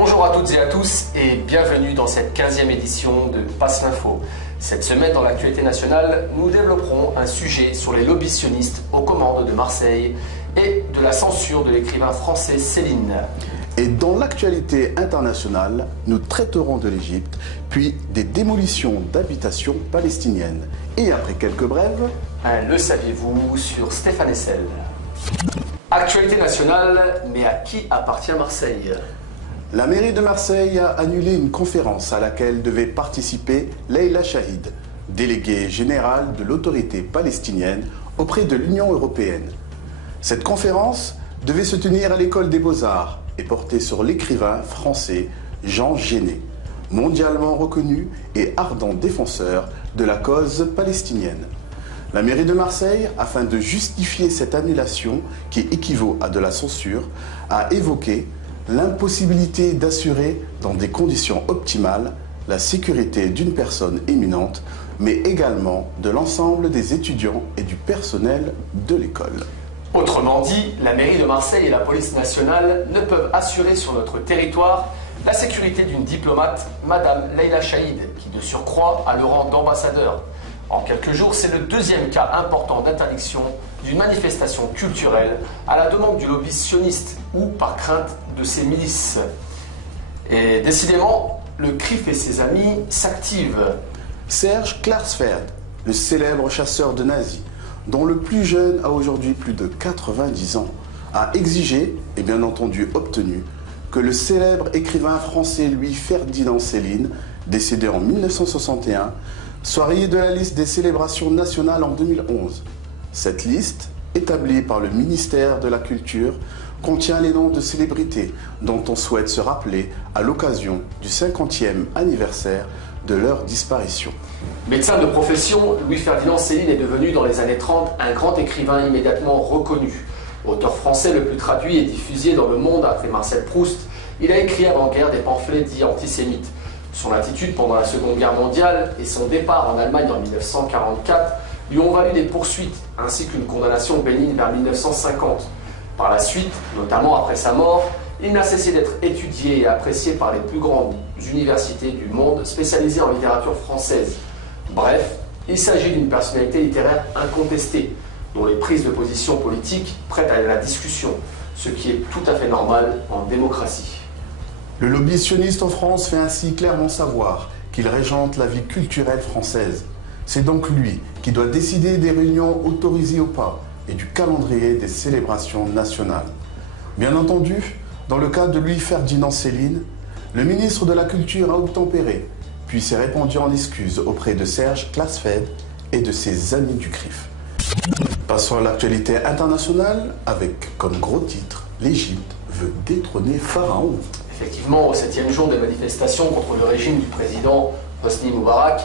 Bonjour à toutes et à tous et bienvenue dans cette 15e édition de Passe l'Info. Cette semaine, dans l'actualité nationale, nous développerons un sujet sur les lobbies sionistes aux commandes de Marseille et de la censure de l'écrivain français Céline. Et dans l'actualité internationale, nous traiterons de l'Égypte, puis des démolitions d'habitations palestiniennes. Et après quelques brèves... Le saviez-vous sur Stéphane Hessel. Actualité nationale, mais à qui appartient Marseille? La mairie de Marseille a annulé une conférence à laquelle devait participer Leïla Chahid, déléguée générale de l'autorité palestinienne auprès de l'Union européenne. Cette conférence devait se tenir à l'école des Beaux-Arts et porter sur l'écrivain français Jean Genet, mondialement reconnu et ardent défenseur de la cause palestinienne. La mairie de Marseille, afin de justifier cette annulation qui équivaut à de la censure, a évoqué l'impossibilité d'assurer dans des conditions optimales la sécurité d'une personne éminente, mais également de l'ensemble des étudiants et du personnel de l'école. Autrement dit, la mairie de Marseille et la police nationale ne peuvent assurer sur notre territoire la sécurité d'une diplomate, Madame Leïla Chahid, qui de surcroît a le rang d'ambassadeur. En quelques jours, c'est le deuxième cas important d'interdiction d'une manifestation culturelle à la demande du lobby sioniste ou par crainte de ses milices. Et décidément, le CRIF et ses amis s'activent. Serge Klarsfeld, le célèbre chasseur de nazis, dont le plus jeune a aujourd'hui plus de 90 ans, a exigé, et bien entendu obtenu, que le célèbre écrivain français Louis-Ferdinand Céline, décédé en 1961, soit rayé de la liste des célébrations nationales en 2011. Cette liste, établie par le ministère de la Culture, contient les noms de célébrités dont on souhaite se rappeler à l'occasion du 50e anniversaire de leur disparition. Médecin de profession, Louis-Ferdinand Céline est devenu dans les années 30 un grand écrivain immédiatement reconnu. Auteur français le plus traduit et diffusé dans le monde après Marcel Proust, il a écrit avant-guerre des pamphlets dits antisémites. Son attitude pendant la Seconde Guerre mondiale et son départ en Allemagne en 1944 lui ont valu des poursuites ainsi qu'une condamnation bénigne vers 1950. Par la suite, notamment après sa mort, il n'a cessé d'être étudié et apprécié par les plus grandes universités du monde spécialisées en littérature française. Bref, il s'agit d'une personnalité littéraire incontestée, dont les prises de position politiques prêtent à la discussion, ce qui est tout à fait normal en démocratie. Le lobby sioniste en France fait ainsi clairement savoir qu'il régente la vie culturelle française. C'est donc lui qui doit décider des réunions autorisées ou pas et du calendrier des célébrations nationales. Bien entendu, dans le cas de Louis-Ferdinand Céline, le ministre de la Culture a obtempéré, puis s'est répandu en excuses auprès de Serge Klarsfeld et de ses amis du CRIF. Passons à l'actualité internationale avec comme gros titre « L'Égypte veut détrôner Pharaon ». Effectivement, au 7e jour des manifestations contre le régime du président Hosni Moubarak,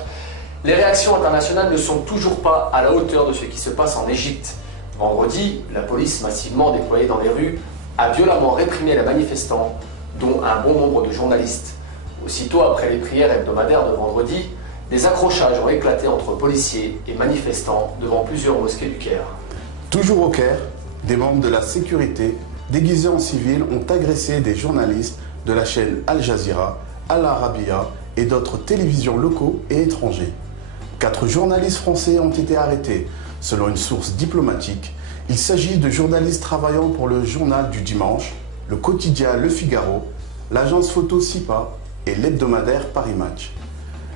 les réactions internationales ne sont toujours pas à la hauteur de ce qui se passe en Égypte. Vendredi, la police massivement déployée dans les rues a violemment réprimé les manifestants, dont un bon nombre de journalistes. Aussitôt après les prières hebdomadaires de vendredi, des accrochages ont éclaté entre policiers et manifestants devant plusieurs mosquées du Caire. Toujours au Caire, des membres de la sécurité déguisés en civils ont agressé des journalistes de la chaîne Al Jazeera, Al Arabiya et d'autres télévisions locaux et étrangers. 4 journalistes français ont été arrêtés. Selon une source diplomatique, il s'agit de journalistes travaillant pour le journal du dimanche, le quotidien Le Figaro, l'agence photo SIPA et l'hebdomadaire Paris Match.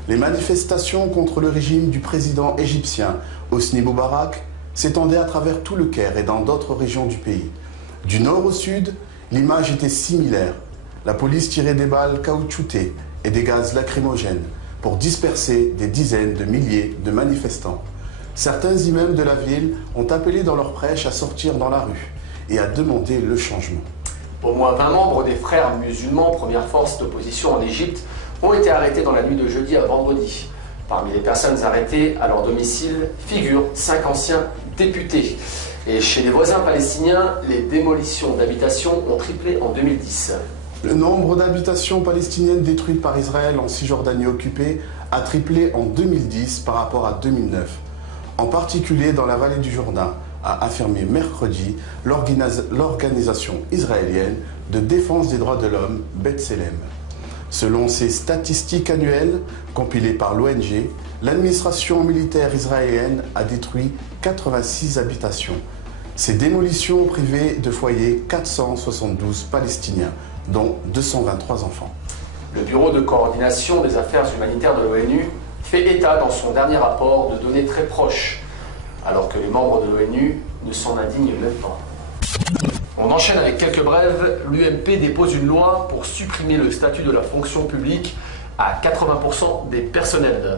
Les manifestations contre le régime du président égyptien Hosni Moubarak s'étendaient à travers tout le Caire et dans d'autres régions du pays. Du nord au sud, l'image était similaire. La police tirait des balles caoutchoutées et des gaz lacrymogènes pour disperser des dizaines de milliers de manifestants. Certains imams de la ville ont appelé dans leur prêche à sortir dans la rue et à demander le changement. Au moins 20 membres des frères musulmans, première force d'opposition en Égypte, ont été arrêtés dans la nuit de jeudi à vendredi. Parmi les personnes arrêtées à leur domicile figurent 5 anciens députés. Et chez les voisins palestiniens, les démolitions d'habitations ont triplé en 2010. Le nombre d'habitations palestiniennes détruites par Israël en Cisjordanie occupée a triplé en 2010 par rapport à 2009, en particulier dans la vallée du Jourdain, a affirmé mercredi l'organisation israélienne de défense des droits de l'homme B'Tselem. Selon ses statistiques annuelles compilées par l'ONG, l'administration militaire israélienne a détruit 86 habitations. Ces démolitions ont privé de foyers 472 Palestiniens, dont 223 enfants. Le Bureau de coordination des affaires humanitaires de l'ONU fait état dans son dernier rapport de données très proches, alors que les membres de l'ONU ne s'en indignent même pas. On enchaîne avec quelques brèves. L'UMP dépose une loi pour supprimer le statut de la fonction publique à 80% des personnels.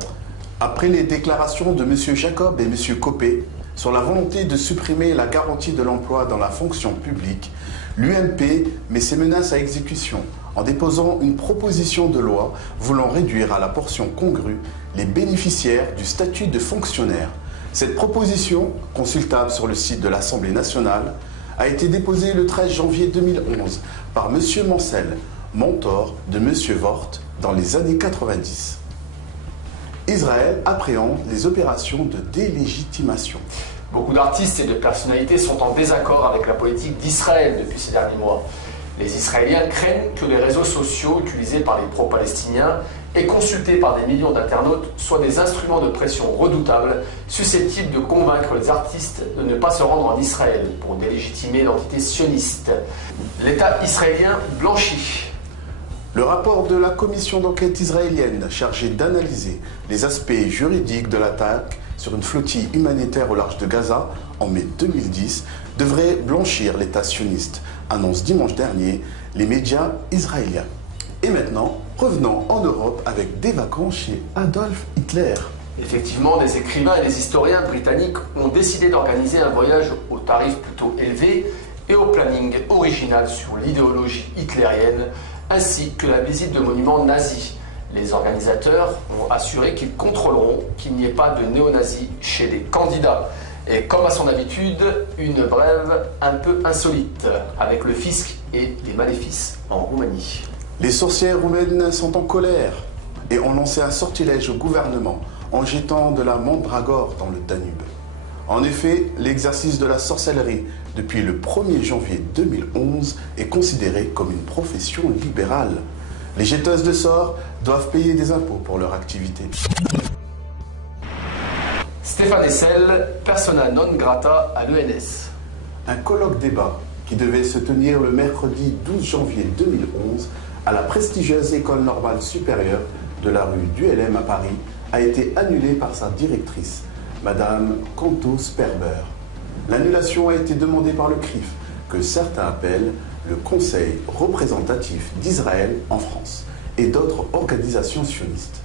Après les déclarations de M. Jacob et M. Copé sur la volonté de supprimer la garantie de l'emploi dans la fonction publique, l'UMP met ses menaces à exécution en déposant une proposition de loi voulant réduire à la portion congrue les bénéficiaires du statut de fonctionnaire. Cette proposition, consultable sur le site de l'Assemblée nationale, a été déposée le 13 janvier 2011 par M. Mancel, mentor de M. Vort dans les années 90. Israël appréhende les opérations de délégitimation. Beaucoup d'artistes et de personnalités sont en désaccord avec la politique d'Israël depuis ces derniers mois. Les Israéliens craignent que les réseaux sociaux utilisés par les pro-palestiniens et consultés par des millions d'internautes soient des instruments de pression redoutables susceptibles de convaincre les artistes de ne pas se rendre en Israël pour délégitimer l'entité sioniste. L'État israélien blanchit. Le rapport de la commission d'enquête israélienne chargée d'analyser les aspects juridiques de l'attaque sur une flottille humanitaire au large de Gaza en mai 2010 devrait blanchir l'État sioniste, annonce dimanche dernier les médias israéliens. Et maintenant, revenons en Europe avec des vacances chez Adolf Hitler. Effectivement, des écrivains et des historiens britanniques ont décidé d'organiser un voyage au tarif plutôt élevé et au planning original sur l'idéologie hitlérienne, ainsi que la visite de monuments nazis. Les organisateurs ont assuré qu'ils contrôleront qu'il n'y ait pas de néo-nazis chez les candidats. Et comme à son habitude, une brève un peu insolite, avec le fisc et les maléfices en Roumanie. Les sorcières roumaines sont en colère et ont lancé un sortilège au gouvernement en jetant de la mandragore dans le Danube. En effet, l'exercice de la sorcellerie depuis le 1er janvier 2011 est considéré comme une profession libérale. Les jeteuses de sorts doivent payer des impôts pour leur activité. Stéphane Hessel, persona non grata à l'ENS. Un colloque-débat qui devait se tenir le mercredi 12 janvier 2011 à la prestigieuse École normale supérieure de la rue d'ULM à Paris a été annulé par sa directrice, Madame Canto Sperber. L'annulation a été demandée par le CRIF, que certains appellent le Conseil représentatif d'Israël en France, et d'autres organisations sionistes.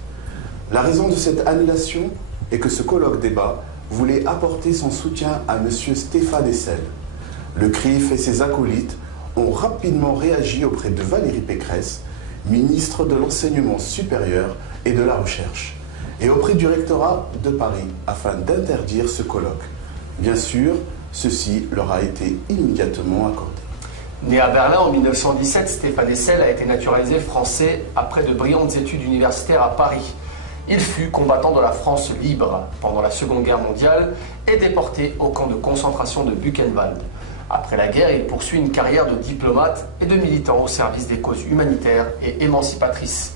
La raison de cette annulation est que ce colloque-débat voulait apporter son soutien à M. Stéphane Hessel. Le CRIF et ses acolytes ont rapidement réagi auprès de Valérie Pécresse, ministre de l'Enseignement supérieur et de la Recherche, et auprès du rectorat de Paris afin d'interdire ce colloque. Bien sûr, ceci leur a été immédiatement accordé. Né à Berlin en 1917, Stéphane Hessel a été naturalisé français après de brillantes études universitaires à Paris. Il fut combattant de la France libre pendant la Seconde Guerre mondiale et déporté au camp de concentration de Buchenwald. Après la guerre, il poursuit une carrière de diplomate et de militant au service des causes humanitaires et émancipatrices.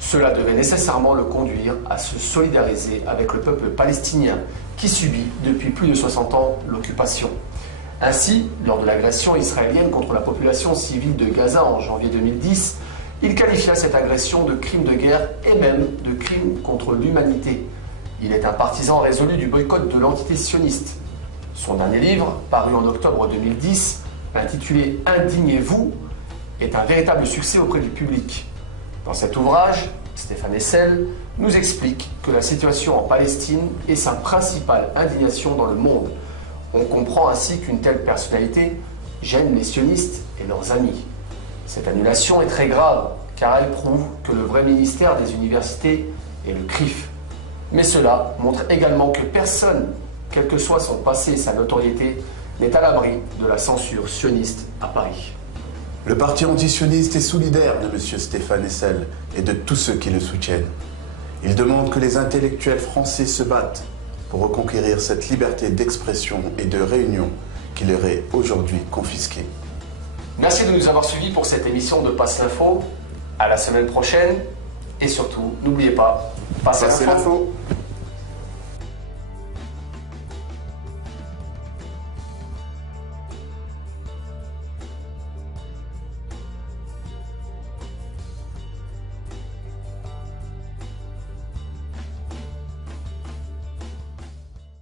Cela devait nécessairement le conduire à se solidariser avec le peuple palestinien qui subit depuis plus de 60 ans l'occupation. Ainsi, lors de l'agression israélienne contre la population civile de Gaza en janvier 2010, il qualifia cette agression de crime de guerre et même de crime contre l'humanité. Il est un partisan résolu du boycott de l'entité sioniste. Son dernier livre, paru en octobre 2010, intitulé « Indignez-vous », est un véritable succès auprès du public. Dans cet ouvrage, Stéphane Hessel nous explique que la situation en Palestine est sa principale indignation dans le monde. On comprend ainsi qu'une telle personnalité gêne les sionistes et leurs amis. Cette annulation est très grave, car elle prouve que le vrai ministère des universités est le CRIF. Mais cela montre également que personne, quel que soit son passé et sa notoriété, n'est à l'abri de la censure sioniste à Paris. Le parti antisioniste est solidaire de M. Stéphane Hessel et de tous ceux qui le soutiennent. Il demande que les intellectuels français se battent pour reconquérir cette liberté d'expression et de réunion qui leur est aujourd'hui confisquée. Merci de nous avoir suivis pour cette émission de Passe l'Info. À la semaine prochaine. Et surtout, n'oubliez pas, passez l'info.